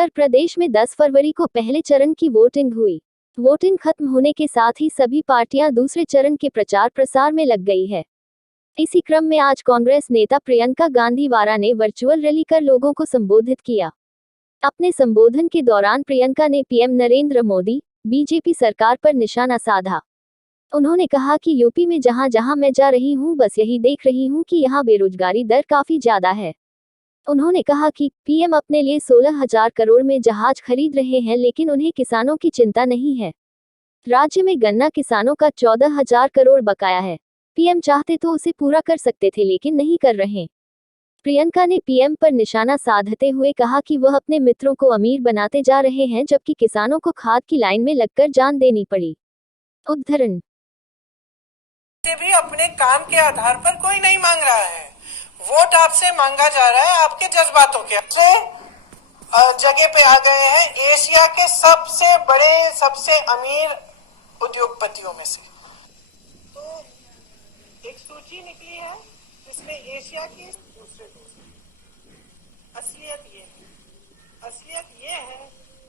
उत्तर प्रदेश में 10 फरवरी को पहले चरण की वोटिंग हुई। वोटिंग खत्म होने के साथ ही सभी पार्टियां दूसरे चरण के प्रचार प्रसार में लग गई है। इसी क्रम में आज कांग्रेस नेता प्रियंका गांधी वारा ने वर्चुअल रैली कर लोगों को संबोधित किया। अपने संबोधन के दौरान प्रियंका ने पीएम नरेंद्र मोदी, बीजेपी सरकार पर निशाना साधा। उन्होंने कहा कि यूपी में जहां जहां मैं जा रही हूं बस यही देख रही हूं कि यहां बेरोजगारी दर काफी ज्यादा है। उन्होंने कहा कि पीएम अपने लिए 16,000 करोड़ में जहाज खरीद रहे हैं, लेकिन उन्हें किसानों की चिंता नहीं है। राज्य में गन्ना किसानों का 14,000 करोड़ बकाया है। पीएम चाहते तो उसे पूरा कर सकते थे, लेकिन नहीं कर रहे। प्रियंका ने पीएम पर निशाना साधते हुए कहा कि वह अपने मित्रों को अमीर बनाते जा रहे हैं, जबकि किसानों को खाद की लाइन में लगकर जान देनी पड़ी। उद्धरण से भी अपने काम के आधार पर कोई नहीं मांग रहा है। वोट आपसे मांगा जा रहा है आपके जज्बातों के से जगह पे आ गए हैं एशिया के सबसे बड़े, सबसे अमीर उद्योगपतियों में से। तो एक सूची निकली है जिसमें एशिया की दूसरे असलियत ये है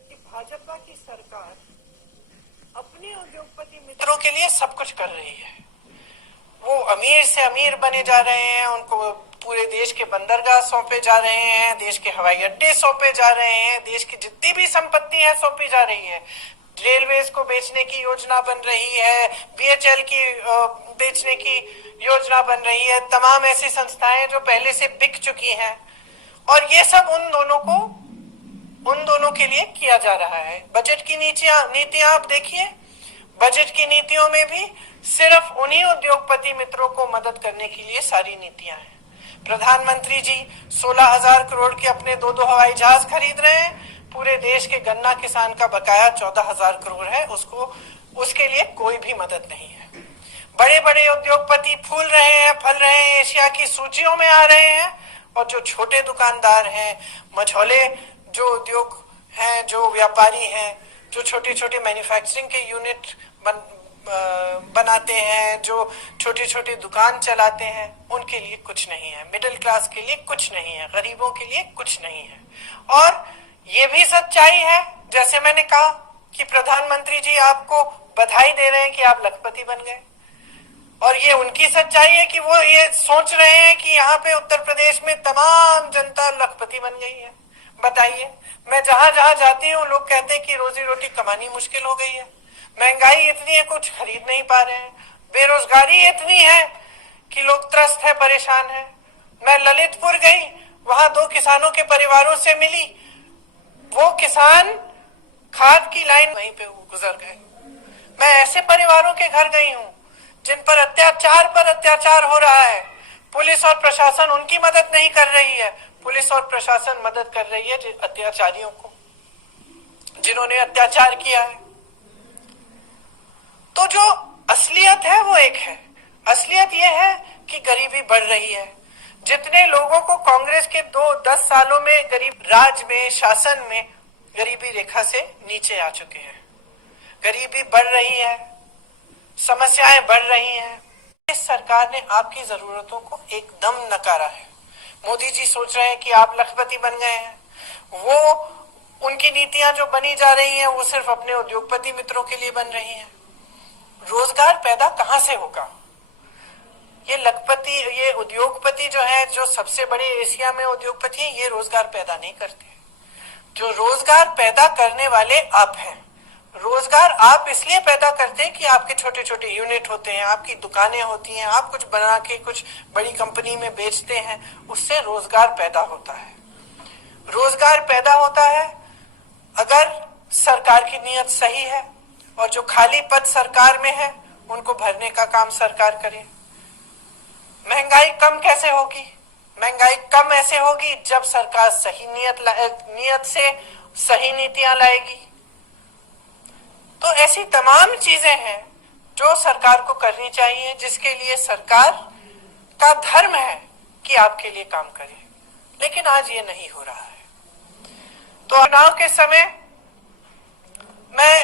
कि भाजपा की सरकार अपने उद्योगपति मित्रों के लिए सब कुछ कर रही है। वो अमीर से अमीर बने जा रहे हैं, उनको पूरे देश के बंदरगाह सौंपे जा रहे हैं, देश के हवाई अड्डे सौंपे जा रहे हैं, देश की जितनी भी संपत्ति है सौंपी जा रही है। रेलवेज को बेचने की योजना बन रही है, बीएचएल की बेचने की योजना बन रही है, तमाम ऐसी संस्थाएं जो पहले से बिक चुकी हैं, और ये सब उन दोनों के लिए किया जा रहा है। बजट की नीतियां आप देखिए, बजट की नीतियों में भी सिर्फ उन्हीं उद्योगपति मित्रों को मदद करने के लिए सारी नीतियां हैं। प्रधानमंत्री जी 16,000 करोड़ के अपने दो हवाई जहाज खरीद रहे हैं। पूरे देश के गन्ना किसान का बकाया 14,000 करोड़ है, उसके लिए कोई भी मदद नहीं है। बड़े बड़े उद्योगपति फूल रहे हैं, फल रहे हैं, एशिया की सूचियों में आ रहे हैं, और जो छोटे दुकानदार हैं, मझौले जो उद्योग हैं, जो व्यापारी हैं, जो छोटे छोटे मैन्युफैक्चरिंग के यूनिट बनाते हैं, जो छोटी छोटी दुकान चलाते हैं, उनके लिए कुछ नहीं है। मिडिल क्लास के लिए कुछ नहीं है, गरीबों के लिए कुछ नहीं है। और ये भी सच्चाई है, जैसे मैंने कहा, कि प्रधानमंत्री जी आपको बधाई दे रहे हैं कि आप लखपति बन गए, और ये उनकी सच्चाई है कि वो ये सोच रहे हैं कि यहाँ पे उत्तर प्रदेश में तमाम जनता लखपति बन गई है। बताइए, मैं जहां जहां जाती हूँ लोग कहते हैं कि रोजी रोटी कमानी मुश्किल हो गई है, महंगाई इतनी है कुछ खरीद नहीं पा रहे हैं, बेरोजगारी इतनी है कि लोग त्रस्त है, परेशान है। मैं ललितपुर गई, वहां 2 किसानों के परिवारों से मिली। वो किसान खाद की लाइन वहीं पे गुजर गए। मैं ऐसे परिवारों के घर गई हूँ जिन पर अत्याचार हो रहा है। पुलिस और प्रशासन उनकी मदद नहीं कर रही है। पुलिस और प्रशासन मदद कर रही है अत्याचारियों को, जिन्होंने अत्याचार किया है। तो जो असलियत है वो एक है। असलियत ये है कि गरीबी बढ़ रही है। जितने लोगों को कांग्रेस के 10 सालों में गरीब राज में, शासन में गरीबी रेखा से नीचे आ चुके हैं। गरीबी बढ़ रही है, समस्याएं बढ़ रही हैं। इस सरकार ने आपकी जरूरतों को एकदम नकारा है। मोदी जी सोच रहे हैं कि आप लखपति बन गए हैं। वो उनकी नीतियां जो बनी जा रही हैं वो सिर्फ अपने उद्योगपति मित्रों के लिए बन रही हैं। रोजगार पैदा कहां से होगा? ये उद्योगपति जो है, जो सबसे बड़े एशिया में उद्योगपति हैं, ये रोजगार पैदा नहीं करते। जो रोजगार पैदा करने वाले आप हैं। रोजगार आप इसलिए पैदा करते हैं कि आपके छोटे छोटे यूनिट होते हैं, आपकी दुकानें होती हैं, आप कुछ बना के कुछ बड़ी कंपनी में बेचते हैं, उससे रोजगार पैदा होता है। रोजगार पैदा होता है अगर सरकार की नीयत सही है, और जो खाली पद सरकार में है उनको भरने का काम सरकार करे। महंगाई कम कैसे होगी? महंगाई कम ऐसे होगी जब सरकार सही नीयत से सही नीतियां लाएगी। तो ऐसी तमाम चीजें हैं जो सरकार को करनी चाहिए, जिसके लिए सरकार का धर्म है कि आपके लिए काम करे, लेकिन आज ये नहीं हो रहा है। तो चुनाव के समय मैं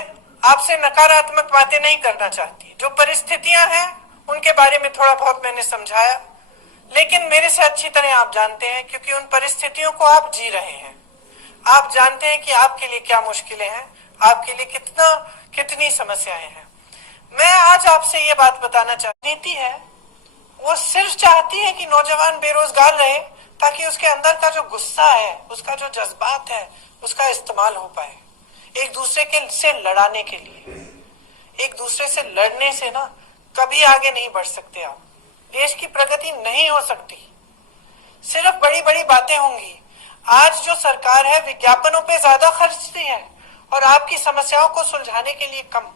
आपसे नकारात्मक बातें नहीं करना चाहती। जो परिस्थितियां हैं उनके बारे में थोड़ा बहुत मैंने समझाया, लेकिन मेरे से अच्छी तरह आप जानते हैं, क्योंकि उन परिस्थितियों को आप जी रहे हैं। आप जानते हैं कि आपके लिए क्या मुश्किलें हैं, आपके लिए कितनी समस्याएं हैं। मैं आज आपसे ये बात बताना चाहती नीति है, वो सिर्फ चाहती है कि नौजवान बेरोजगार रहे ताकि उसके अंदर का जो गुस्सा है, उसका जो जज्बात है, उसका इस्तेमाल हो पाए एक दूसरे के से लड़ाने के लिए। एक दूसरे से लड़ने से ना कभी आगे नहीं बढ़ सकते आप, देश की प्रगति नहीं हो सकती, सिर्फ बड़ी बड़ी बातें होंगी। आज जो सरकार है विज्ञापनों पे ज्यादा खर्चती है और आपकी समस्याओं को सुलझाने के लिए कम।